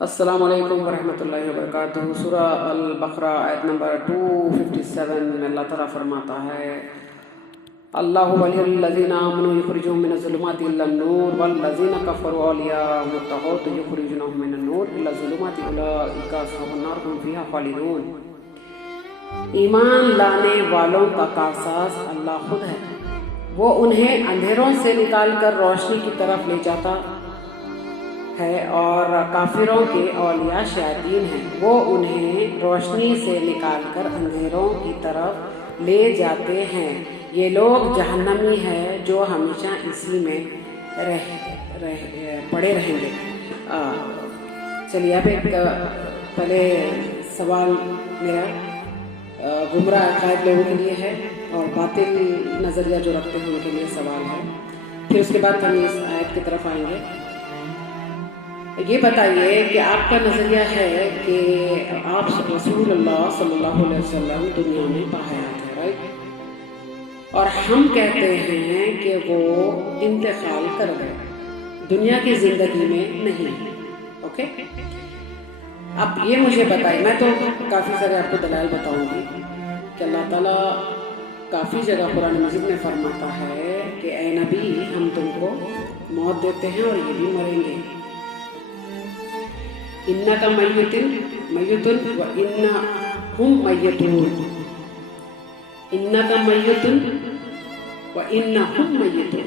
السلام علیکم ورحمۃ اللہ وبرکاتہ۔ سورہ البقرہ آیت نمبر 257 میں اللہ تعالیٰ فرماتا ہے اللہ ولی الذین آمنوا یخرجهم من الظلمات الی النور والذین کفروا اولیاءهم الطاغوت یخرجونهم من النور الی الظلمات اولئک اصحاب النار هم فیہا خالدون۔ ایمان لانے والوں کا کارساز اللہ خود ہے، وہ انہیں اندھیروں سے نکال کر روشنی کی طرف لے جاتا ہے، اور کافروں کے اولیاء شیاطین ہیں، وہ انہیں روشنی سے نکال کر اندھیروں کی طرف لے جاتے ہیں۔ یہ لوگ جہنمی ہیں جو ہمیشہ اسی میں پڑے رہیں گے۔ چلیے اب ایک پہلے سوال میرا گمراہ عقائد لوگوں کے لیے ہے اور باطل نظریہ جو رکھتے ہیں ان کے لیے سوال ہے، پھر اس کے بعد ہم اس آیت کی طرف آئیں گے۔ یہ بتائیے کہ آپ کا نظریہ ہے کہ آپ رسول اللہ صلی اللہ علیہ وسلم دنیا میں باحیات ہے، رائٹ؟ اور ہم کہتے ہیں کہ وہ انتقال کر گئے، دنیا کی زندگی میں نہیں، اوکے؟ اب یہ مجھے بتائیے، میں تو کافی سارے آپ کو دلائل بتاؤں گی کہ اللہ تعالیٰ کافی جگہ قرآن مجید میں فرماتا ہے کہ اے نبی ہم تم کو موت دیتے ہیں اور یہ بھی مریں گے۔ انک میت و انہم میتون، انک میت و انہم میتون،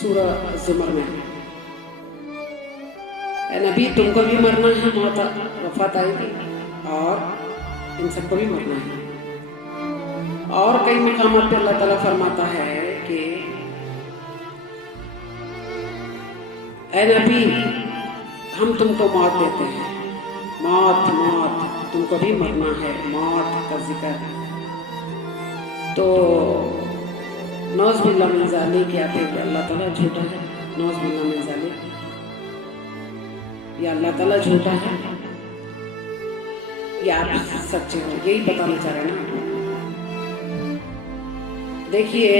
سورہ زمر میں۔ اے نبی تم کو بھی مرنا ہے، موت وفات آئے گی اور ان سب کو بھی مرنا ہے۔ اور کئی مقامات پہ اللہ تعالیٰ فرماتا ہے کہ اے نبی ہم تم کو موت دیتے ہیں، موت تم کو بھی مرنا ہے، موت کا ذکر۔ تو نعوذ باللہ من ذالک، یا پھر اللہ تعالیٰ جھوٹا ہے، نعوذ باللہ من ذالک، یا اللہ تعالیٰ جھوٹا ہے یا آپ سچے ہو، یہی بتانا چاہ رہے ہیں نا۔ دیکھیے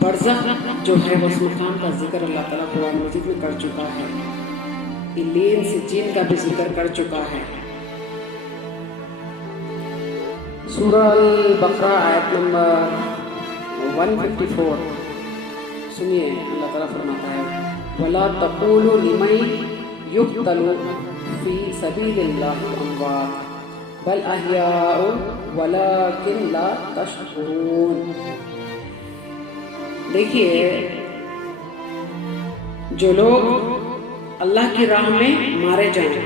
برزخ جو ہے اس مقام کا ذکر اللہ تعالیٰ قرآن مجید میں کر چکا ہے، علیین سجین کا بھی ذکر کر چکا ہے۔ سورہ البقرہ آیت نمبر 154 سنیے، اللہ تعالیٰ فرماتا ہے وَلَا تَقُولُوا لِمَن يُقْتَلُ فِي سَبِيلِ اللَّهِ أَمْوَاتٌ بَلْ أَحْيَاءٌ وَلَكِنْ لَا تَشْعُرُونَ۔ دیکھیے جو لوگ اللہ کی راہ میں مارے جائیں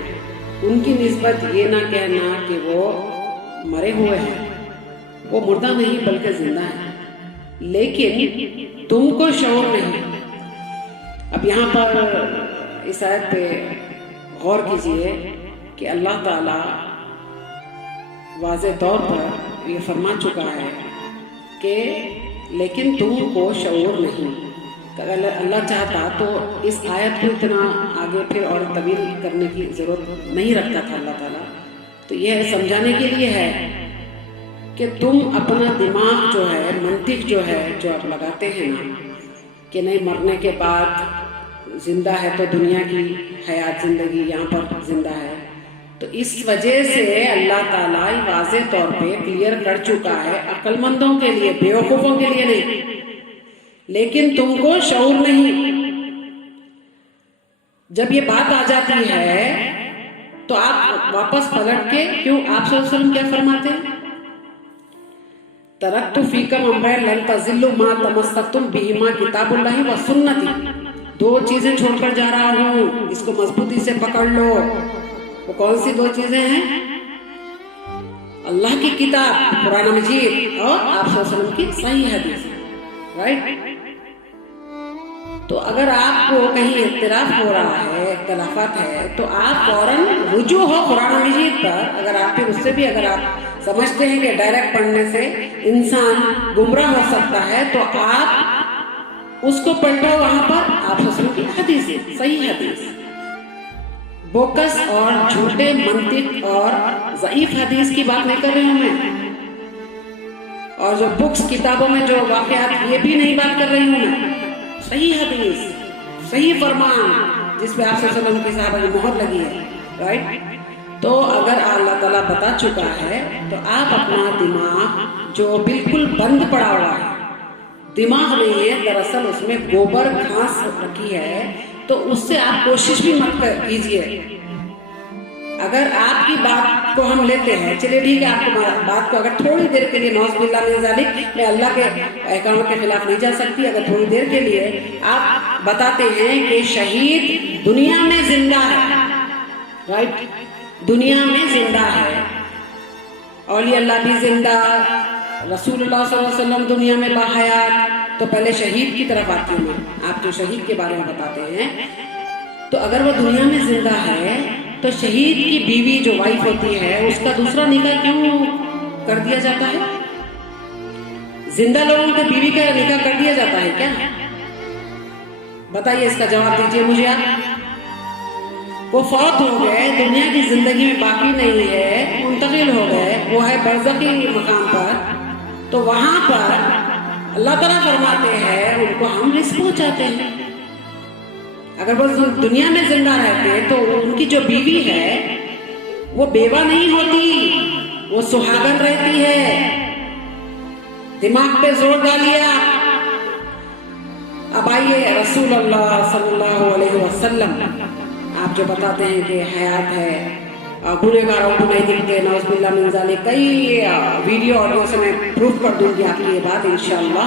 ان کی نسبت یہ نہ کہنا کہ وہ مرے ہوئے ہیں، وہ مردہ نہیں بلکہ زندہ ہیں، لیکن تم کو شعور نہیں۔ اب یہاں پر اس آیت پہ غور کیجئے کہ اللہ تعالی واضح طور پر یہ فرما چکا ہے کہ لیکن تم کو شعور نہیں۔ اگر اللہ چاہتا تو اس آیت کو اتنا آگے پھر اور طویل کرنے کی ضرورت نہیں رکھتا تھا اللہ تعالیٰ، تو یہ سمجھانے کے لیے ہے کہ تم اپنا دماغ جو ہے، منطق جو ہے، جو آپ لگاتے ہیں نا کہ نہیں مرنے کے بعد زندہ ہے تو دنیا کی حیات زندگی یہاں پر زندہ ہے، تو اس وجہ سے اللہ تعالیٰ واضح طور پہ کلیئر کر چکا ہے عقل مندوں کے لیے، بیوقوفوں کے لیے نہیں، لیکن تم کو شعور نہیں۔ جب یہ بات آ جاتی ہے تو آپ واپس پلٹ کے کیوں آپ صلی اللہ علیہ وسلم کیا فرماتے ہیں؟ ترکت فیکم امرین لن تضلوا ما تمسکتم بہما کتاب اللہ و سنتی، دو چیزیں چھوڑ کر جا رہا ہوں، اس کو مضبوطی سے پکڑ لو۔ وہ کون سی دو چیزیں ہیں؟ اللہ کی کتاب قرآن مجید اور آپ صلی اللہ علیہ وسلم کی صحیح حدیث، رائٹ؟ تو اگر آپ کو کہیں اختلاف ہو رہا ہے، اختلافات ہے، تو آپ فوراً رجوع ہو قرآن مجید پر۔ اگر آپ پھر اس سے بھی اگر آپ سمجھتے ہیں کہ ڈائریکٹ پڑھنے سے انسان گمراہ ہو سکتا ہے تو آپ اس کو پلٹو، وہاں پر آپ صلی اللہ علیہ وسلم کی حدیث، صحیح حدیث۔ بوکس اور جھوٹے منطق اور ضعیف حدیث کی بات نہیں کر رہی ہوں میں، اور جو بکس کتابوں میں جو واقعات، یہ بھی نہیں بات کر رہی ہوں میں۔ صحیح حدیث، صحیح فرمان، جس پہ آپ صلی اللہ علیہ وسلم کی صحابہ کی مہر لگی ہے، رائٹ؟ تو اگر اللہ تعالیٰ بتا چکا ہے تو آپ اپنا دماغ جو بالکل بند پڑا ہوا ہے، دماغ نہیں ہے دراصل اس میں گوبر گھاس رکھی ہے، تو اس سے آپ کوشش بھی مت کیجیے۔ اگر آپ کی بات کو ہم لیتے ہیں، چلیے ٹھیک ہے، آپ کو بات کو اگر تھوڑی دیر کے لیے، نعوذ باللہ من ذالک، میں اللہ کے احکامات کے خلاف نہیں جا سکتی، اگر تھوڑی دیر کے لیے آپ بتاتے ہیں کہ شہید دنیا میں زندہ ہے، رائٹ؟ دنیا میں زندہ ہے، اولیاء اللہ بھی زندہ، رسول اللہ صلی اللہ علیہ وسلم دنیا میں باحیات، تو پہلے شہید کی طرف آتی ہوں میں، آپ جو شہید کے بارے میں بتاتے ہیں، تو اگر وہ دنیا میں زندہ ہے تو شہید کی بیوی جو وائف ہوتی ہے اس کا دوسرا نکاح کیوں کر دیا جاتا ہے؟ زندہ لوگوں کے بیوی کا نکاح کر دیا جاتا ہے کیا؟ بتائیے، اس کا جواب دیجیے مجھے آپ۔ وہ فوت ہو گئے، دنیا کی زندگی میں باقی نہیں ہے، منتقل ہو گئے، وہ ہے برزخی مقام پر، تو وہاں پر اللہ تعالیٰ فرماتے ہیں ان کو ہم رزق پہنچاتے ہیں۔ اگر وہ دنیا میں زندہ رہتے تو ان کی جو بیوی ہے وہ بیوہ نہیں ہوتی، وہ سہاگن رہتی ہے۔ دماغ پہ زور ڈالیے اب آئیے رسول اللہ صلی اللہ علیہ وسلم، آپ جو بتاتے ہیں کہ حیات ہے، گنہگاروں کو نہیں دکھتے، نعوذ باللہ من ذالک، کئی ویڈیو آڈیو سے میں پروف کر دوں گی آپ کی یہ بات انشاءاللہ۔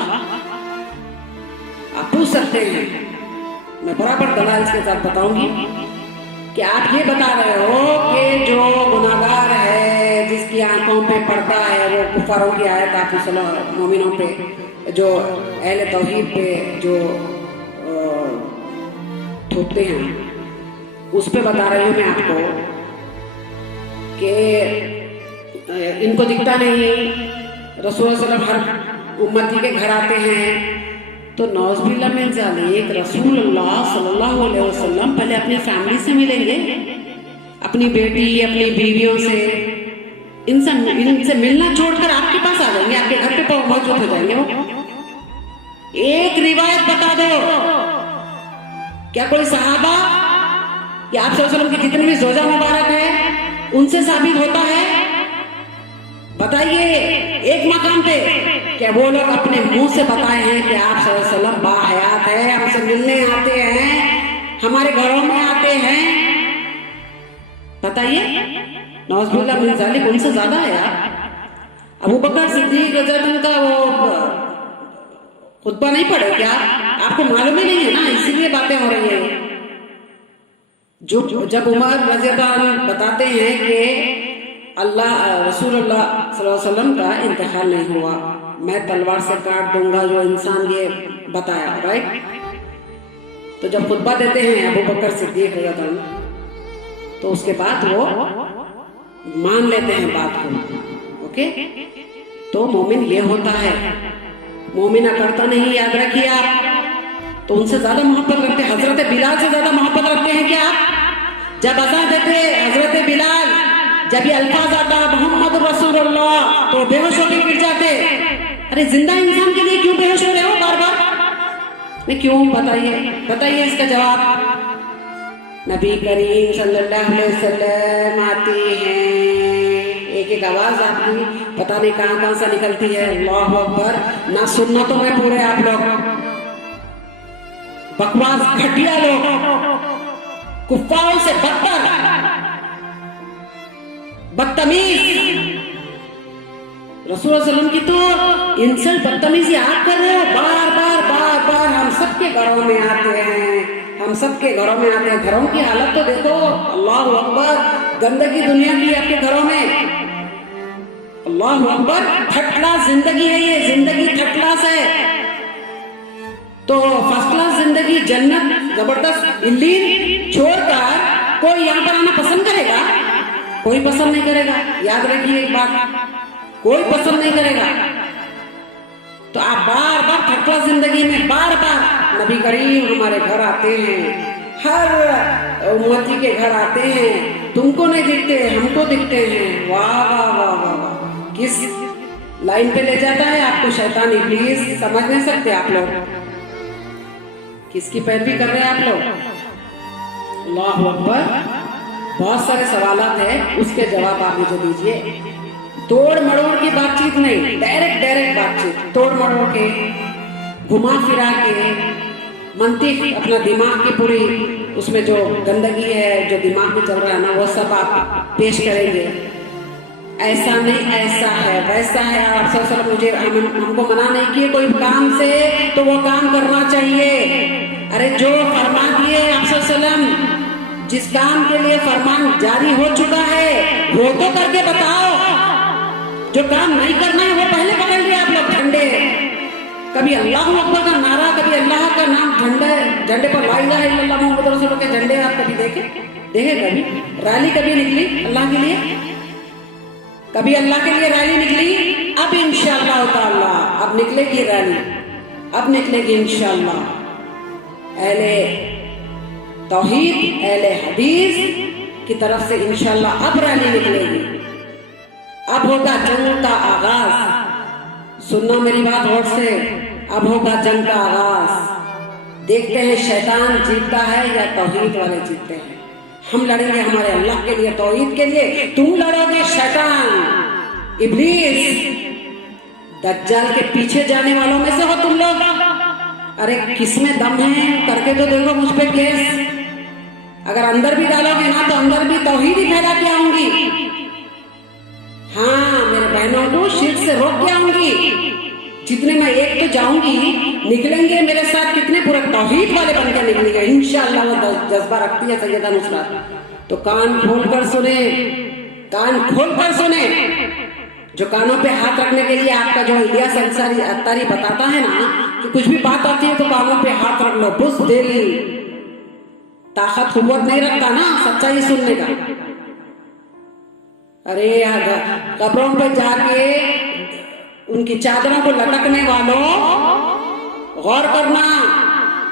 آپ پوچھ سکتے ہیں، میں برابر دلائل کے ساتھ بتاؤں گی کہ آپ یہ بتا رہے ہو کہ جو گناہگار ہے، جس کی آنکھوں پہ پردہ ہے، وہ کفاروں کی آیت آپ مومنوں پہ، جو اہل توحید پہ جو تھوکتے ہیں، اس پہ بتا رہی ہوں میں آپ کو کہ ان کو دکھتا نہیں، رسول اللہ صلی اللہ علیہ وسلم ہر امتی کے گھر آتے ہیں، تو نعوذ باللہ من ذالک رسول اللہ صلی اللہ علیہ وسلم پہلے اپنی فیملی سے ملیں گے، اپنی بیٹی، اپنی بیویوں سے، ان سے ملنا چھوڑ کر آپ کے پاس آ جائیں گے، آپ کے گھر پہ موجود ہو جائیں گے۔ وہ ایک روایت بتا دو، کیا کوئی صحابہ یا آپ صلی اللہ علیہ وسلم کی جتنی بھی زوجہ مبارک ہے ان سے ثابت ہوتا ہے؟ بتائیے ایک مقام پہ کہ وہ لوگ اپنے منہ سے بتائے ہیں کہ آپ صلی اللہ علیہ وسلم باحیات ہے، ہم سے ملنے آتے ہیں، ہمارے گھروں میں آتے ہیں؟ بتائیے، نعوذ باللہ من ذالک ان سے زیادہ ہے آپ؟ ابو بکر صدیق رضی اللہ عنہ کا وہ خطبہ نہیں پڑھے کیا؟ آپ کو معلوم ہی نہیں ہے نا، اسی لیے باتیں ہو رہی ہیں۔ جب عمر رضی اللہ عنہ بتاتے ہیں کہ رسول اللہ صلی اللہ علیہ وسلم کا انتقال نہیں ہوا، میں تلوار سے کاٹ دوں گا جو انسان یہ بتایا، رائٹ؟ تو جب خطبہ دیتے ہیں ابو بکر صدیق رضی اللہ عنہ، تو اس کے بعد وہ مان لیتے ہیں بات کو، اوکے؟ تو مومن یہ ہوتا ہے، مومن اکڑتا نہیں، یاد رکھیے آپ۔ تو ان سے زیادہ محبت رکھتے ہیں، حضرت بلال سے زیادہ محبت رکھتے ہیں کیا آپ؟ جب اذان دیتے حضرت بلال، جب یہ الفاظ آتا محمد رسول اللہ، تو بے ہوش ہو کے گر جاتے۔ ارے زندہ انسان کے لیے کیوں بے ہوش ہو رہے ہو بار بار؟ میں کیوں؟ بتائیے اس کا جواب۔ نبی کریم صلی اللہ علیہ وسلم آتے ہیں، ایک آواز آپ کی پتہ نہیں کہاں سے نکلتی ہے، اللہ اکبر، نہ سننا تو میں پورے آپ لوگ بکواس گھٹیا لوگ، کفاروں سے بدتمیز، رسول اللہ علیہ وسلم کی تو انسلٹ، بدتمیزی آپ کر رہے ہو، بار بار ہم سب کے گھروں میں آتے ہیں، گھروں کی حالت تو دیکھو، اللہ اکبر، گندگی دنیا کی آپ کے گھروں میں، اللہ اکبر، تھرڈ کلاس زندگی ہے یہ، زندگی تھرڈ کلاس ہے۔ تو فرسٹ کلاس زندگی، جنت، زبردست علیین چھوڑ کر کوئی یہاں پر آنا پسند کرے گا؟ کوئی پسند نہیں کرے گا، یاد رکھیے ایک بات، کوئی پسند نہیں کرے گا۔ تو آپ بار تھرڈ کلاس زندگی میں بار نبی کریم ہمارے گھر آتے ہیں، ہر امتی کے گھر آتے ہیں، تم کو نہیں دکھتے ہم کو دکھتے ہیں، واہ واہ واہ واہ، کس لائن پہ لے جاتا ہے آپ کو شیطان ابلیس، سمجھ نہیں سکتے آپ لوگ کس کی پیروی کر رہے ہیں آپ لوگ؟ اللہ اکبر. بہت سارے سوالات ہیں, اس کے جواب آپ مجھے دیجیے. توڑ مڑوڑ کی بات چیت نہیں, ڈائریکٹ بات چیت, توڑ مڑوڑ کے, گھما پھرا کے, منطق, اپنا دماغ کی پوری اس میں جو گندگی ہے جو دماغ میں چل رہا ہے نا وہ سب آپ پیش کریں گے. ایسا نہیں, ایسا ہے, ویسا ہے. آپ صلی اللہ علیہ وسلم مجھے ہم کو منع نہیں کیے کوئی کام سے تو وہ کام کرنا چاہیے. ارے جو فرما دیے آپ صلی اللہ علیہ وسلم, جس کام کے لیے فرمان جاری ہو چکا ہے وہ تو کر کے بتاؤ. جو کام نہیں کرنا ہے وہ پہلے پکڑ لیا آپ لوگ. جھنڈے, کبھی اللہ اکبر کا نعرہ, کبھی اللہ کا نام, جھنڈے پر لا الہ الا اللہ محمد رسول اللہ کے جھنڈے آپ کبھی دیکھے کبھی ریلی کبھی نکلی اللہ کے لیے, کبھی اللہ کے لیے ریلی نکلی. اب انشاءاللہ تعالی اب نکلے گی ریلی, اب نکلے گی انشاءاللہ. اہل توحید, اہل حدیث کی طرف سے انشاءاللہ اب ریلی نکلے گی. اب ہوگا جنگ کا آغاز. سننا میری بات غور سے, اب ہوگا جنگ کا آغاز. دیکھتے ہیں شیطان جیتتا ہے یا توحید والے جیتتے ہیں. ہم لڑیں گے ہمارے اللہ کے لیے, توحید کے لیے. تم لڑو گے شیطان, ابلیس, دجال کے پیچھے جانے والوں میں سے ہو تم لوگ. ارے کس میں دم ہے کر کے تو دیکھو مجھ پہ کیس. اگر اندر بھی ڈالو گے نا تو اندر بھی توحید ہی پھیلا کے آؤں گی. ہاں میرے بہنوں کو شرک سے روک کے آؤں گی. جتنے میں ایک تو جاؤں گی, نکلیں گے میرے ساتھ کتنے پورے توحید والے بن کے نکلیں گے انشاءاللہ. وہ جذبہ رکھتی ہے سیدہ نصرت. تو کان کھول کر سنیں, کان کھول کر سنیں. جو کانوں پہ ہاتھ رکھنے کے لیے آپ کا جو الیاس انصاری اتاری بتاتا ہے نا کہ کچھ بھی بات آتی ہے تو کانوں پہ ہاتھ رکھ لو. بزدل, طاقت قوت نہیں رکھتا نا سچائی سننے کا. ارے قبروں پہ جا کے ان کی چادروں کو لٹکنے والوں غور کرنا,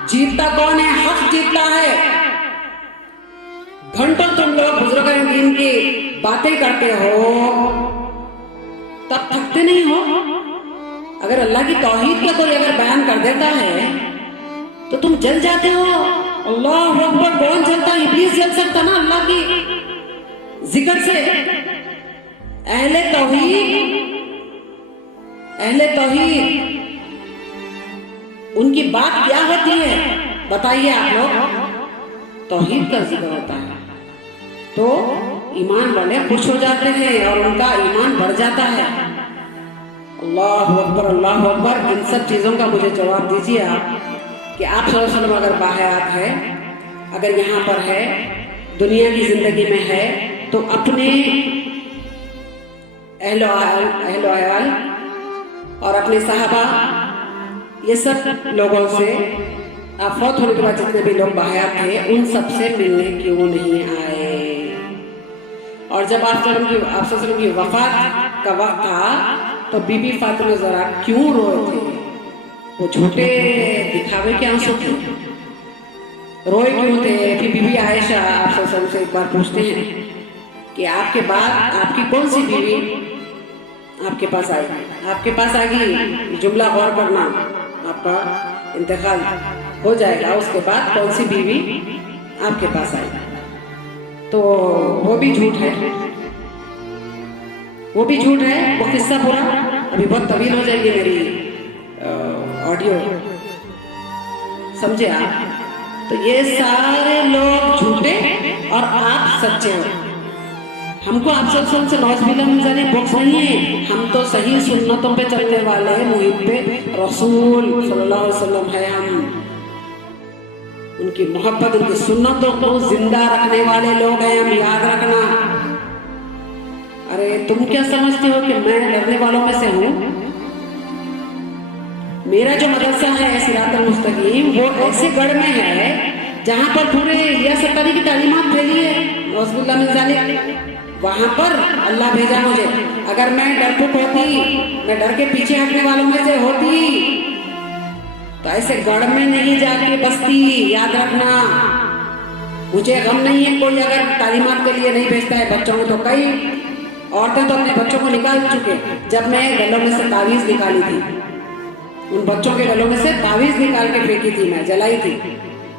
جیتتا کون ہے؟ حق جیتتا ہے. گھنٹوں تم لوگ بزرگان دین کی باتیں کرتے ہو تب تھکتے نہیں ہو. اگر اللہ کی توحید کا کوئی اگر بیان کر دیتا ہے تو تم جل جاتے ہو. اللہ اکبر, کون جلتا؟ ابلیس جل سکتا نا اللہ کی ذکر سے. اہل توحید ان کی بات کیا ہوتی ہے بتائیے آپ لوگ؟ توحید کا ذکر ہوتا ہے تو ایمان والے خوش ہو جاتے ہیں اور ان کا ایمان بڑھ جاتا ہے. اللہ اکبر, اللہ اکبر. ان سب چیزوں کا مجھے جواب دیجیے آپ کہ آپ صلی اللہ علیہ وسلم اگر باحیات ہے, اگر یہاں پر ہے, دنیا کی زندگی میں ہے, تو اپنے اہل و عیال اور اپنے صحابہ یہ سب لوگوں سے آپ فوت ہونے کے بعد جتنے بھی لوگ باحیات تھے ان سب سے ملنے کیوں نہیں آئے؟ اور جب آپ صلی اللہ علیہ وسلم کی وفات کا وقت تھا تو بی بی فاطمہ زہرا کیوں روئے تھے؟ وہ جھوٹے دکھاوے کے آنسو تھے, روئے کیوں تھے؟ پھر بی بی عائشہ آپ صلی اللہ علیہ وسلم سے ایک بار پوچھتے ہیں کہ آپ کے بعد آپ کی کون سی بیوی آپ کے پاس آئے گی؟ آپ کے پاس آئے گی, جملہ غور کرنا, آپ کا انتقال ہو جائے گا, اس کے بعد کون سی بیوی آپ کے پاس آئے گی؟ تو وہ بھی جھوٹ ہے, وہ بھی جھوٹ ہے. وہ قصہ پورا ابھی بہت طویل ہو جائے گی میری آڈیو, سمجھے آپ؟ تو یہ سارے لوگ جھوٹے اور آپ سچے ہو. ہم کو آپ سب سے نوز باللہ من ذالک بخس نہیں ہے. ہم تو صحیح سنتوں پہ چلنے والے محب پہ رسول صلی اللہ علیہ وسلم ہے. ہم ان کی محبت, ان کی سنتوں کو زندہ رکھنے والے لوگ ہیں. ہم یاد رکھنا. ارے تم کیا سمجھتے ہو کہ میں لڑنے والوں میں سے ہوں؟ میرا جو مدرسہ ہے صراط المستقیم وہ ایسے گڑھ میں ہے جہاں پر پورے الیاس اتاری کی تعلیمات پھیلی ہے, نعوذ باللہ من ذالک. وہاں پر اللہ بھیجا مجھے. اگر میں ڈرپوک ہوتی, میں ڈر کے پیچھے ہٹنے والوں میں سے ہوتی تو ایسے گڑھ میں نہیں جا کے بستی. یاد رکھنا, مجھے غم نہیں ہے کوئی اگر تعلیمات کے لیے نہیں بھیجتا ہے بچوں کو. تو کئی عورتیں تو اپنے بچوں کو نکال چکے. جب میں گلوں میں سے تعویذ نکالی تھی, ان بچوں کے گلوں میں سے تعویذ نکال کے پھینکی تھی, میں جلائی تھی.